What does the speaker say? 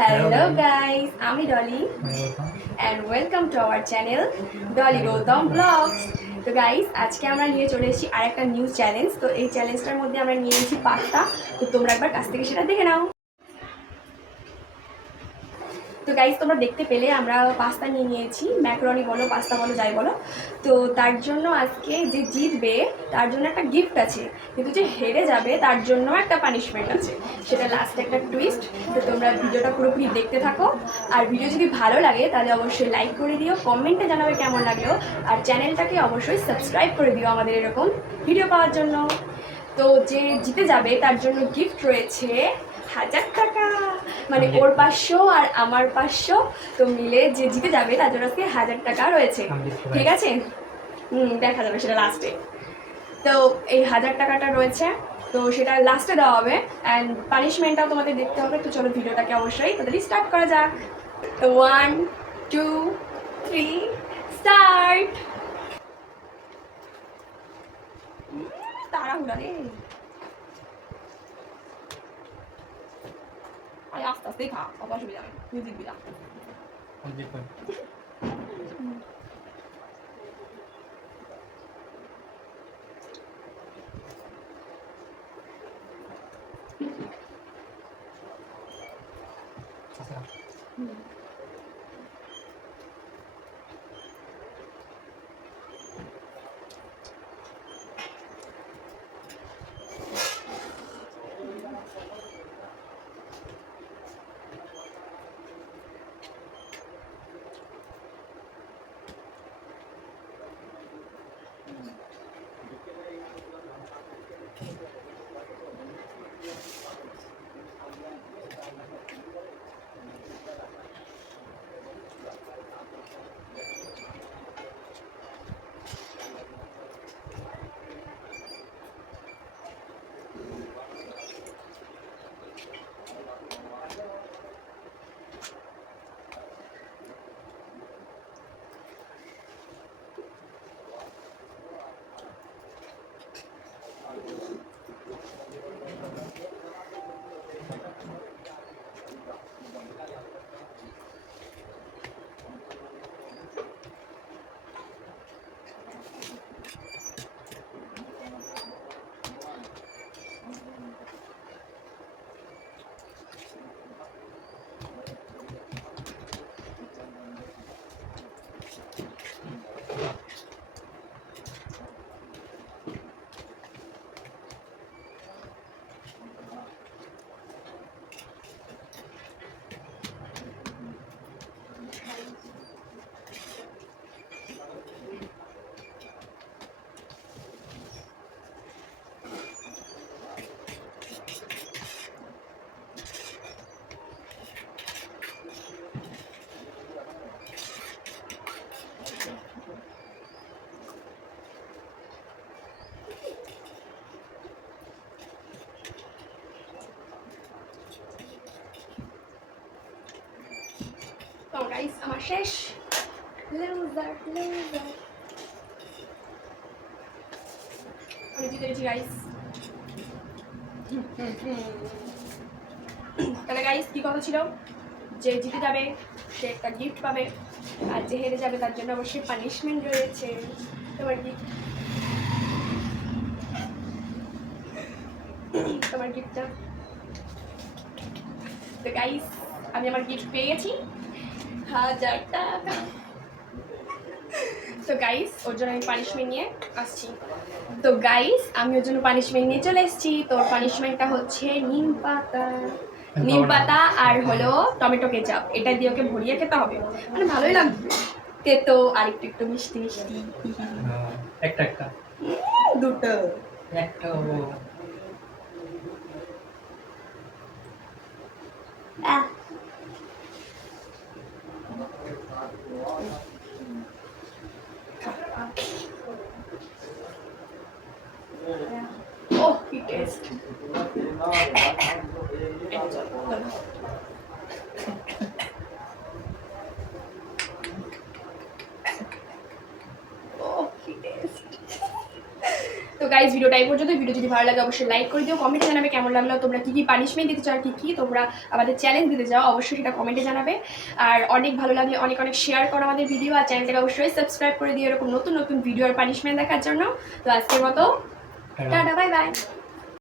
Hello guys, আমি Dolly and welcome to our channel Dolly Gautam blogs. তো guys আজকে আমরা নিয়ে চলে এসেছি আরেকটা নিউ চ্যালেঞ্জ। তো এই চ্যালেঞ্জটার মধ্যে আমরা নিয়ে নিয়েছি পাস্তা। তো তোমরা একবার কাছ থেকে সেটা দেখে নাও। তো গাইস তোমরা দেখতে পেলে আমরা পাস্তা নিয়ে নিয়েছি, ম্যাকারনি বলো পাস্তা বলো যাই বলো। তো তার জন্য আজকে যে জিতবে তার জন্য একটা গিফট আছে, কিন্তু যে হেরে যাবে তার জন্য একটা পানিশমেন্ট আছে, সেটা লাস্টে একটা টুইস্ট। তো তোমরা ভিডিওটা পুরোপুরি দেখতে থাকো, আর ভিডিও যদি ভালো লাগে তাহলে অবশ্যই লাইক করে দিও, কমেন্টে জানাবে কেমন লাগলো, আর চ্যানেলটাকে অবশ্যই সাবস্ক্রাইব করে দিও আমাদের এরকম ভিডিও পাওয়ার জন্য। তো যে জিতে যাবে তার জন্য গিফট রয়েছে 1000 টাকা, মানে ওর 500 আর আমার 500, তো মিলে যে জিতে যাবে তার জন্য আজকে 1000 টাকা রয়েছে। ঠিক আছে, দেখা যাবে সেটা লাস্টে। তো এই 1000 টাকাটা রয়েছে, তো সেটা লাস্টে দেওয়া হবে, অ্যান্ড পানিশমেন্টটাও তোমাদের দেখতে হবে। তো চলো ভিডিওটাকে অবশ্যই তাড়াতাড়ি স্টার্ট করা যাক। তো 1 2 3 স্টার্ট। তাড়াহুড়া রে, আরে আস্তে আস্তেই খা, অসুবিধা নেই, মিউজিক দিলাম। তো গাইস আমার শেষ। লুজার লুজার, আমি জিতে গেছি গাইস। তাহলে গাইস কি কথা ছিল, যে জিতে যাবে সে একটা গিফট পাবে, আর যে হেরে যাবে তার জন্য অবশ্যই পানিশমেন্ট রয়েছে। তোমার গিফট, তোমার গিফটটা। তো গাইস আমি আমার গিফট পেয়ে গেছি 1000 টাকা। তো গাইস ওর জন্য আমি পানিশমেন্ট নিয়ে আসছি। তো গাইস আমি ওর জন্য পানিশমেন্ট নিয়ে চলে এসেছি। তো পানিশমেন্টটা হচ্ছে নিম পাতা আর হলো টমেটো কেচাপ, এটা দিয়ে ওকে ভরিয়ে খেতে হবে, মানে ভালোই লাগবে তেতো আর একটু একটু মিষ্টি মিষ্টি। একটা একটা দুটো একটা Oh, he taste. Oh, he taste. তো গাইজ ভিডিওটা এই পর্যন্ত। ভিডিও যদি ভালো লাগে অবশ্যই লাইক করে দিও, কমেন্টে জানাবে কেমন লাগলো, তোমরা কী কী পানিশমেন্ট দিতে চাও, কী তোমরা আমাদের চ্যালেঞ্জ দিতে চাও, অবশ্যই সেটা কমেন্টে জানাবে। আর অনেক ভালো লাগলে অনেক শেয়ার করো আমাদের ভিডিও, আর চ্যানেলটাকে অবশ্যই সাবস্ক্রাইব করে দিও এরকম নতুন নতুন ভিডিও আর পানিশমেন্ট দেখার জন্য। তো আজকের মতো টাটা, বাই বাই।